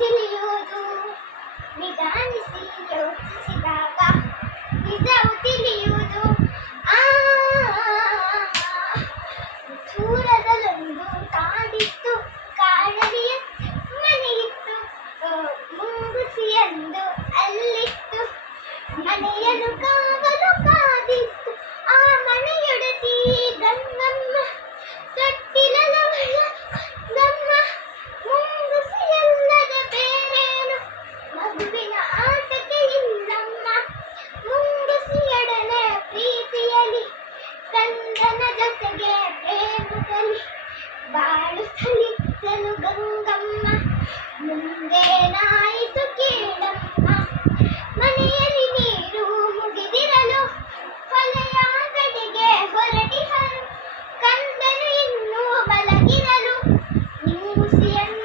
ತಿಳಿಯುವುದು ನಿಧಾನಿಸಿ ಯೋಚಿಸಿದಾಗ ನಿಜವು ತಿಳಿಯುವುದು ಆ ದೂರದಲ್ಲೊಂದು ಕಾಡಿತ್ತು. ಕಾಡಲಿಯ ಮನೆಯಿತ್ತು. ಮುಂಗುಸಿಯಂದು ಅಲ್ಲಿತ್ತು. ಮನೆಯನ್ನು ಕಾವಲು ಕಾದಿತ್ತು. ಆ ಮನೆಯೊಡತಿ ಗಂಗನ ಜೊತೆಗೆ ಪ್ರೇಮದಲ್ಲಿ ಬಾಳುತ್ತಲಿದ್ದನು ಗಂಗಮ್ಮ. ಮುಂದೇನಾಯಿತು ಕೇಳಮ್ಮ. ಮನೆಯಲ್ಲಿ ನೀರು ಮುಗಿದಿರಲು ಹೊಲೆಯ ಕಡೆಗೆ ಹೊರಟಿಹರು. ಕಂದನು ಇನ್ನೂ ಮಲಗಿರಲು ನಿಂಗುಸಿಯನ್ನು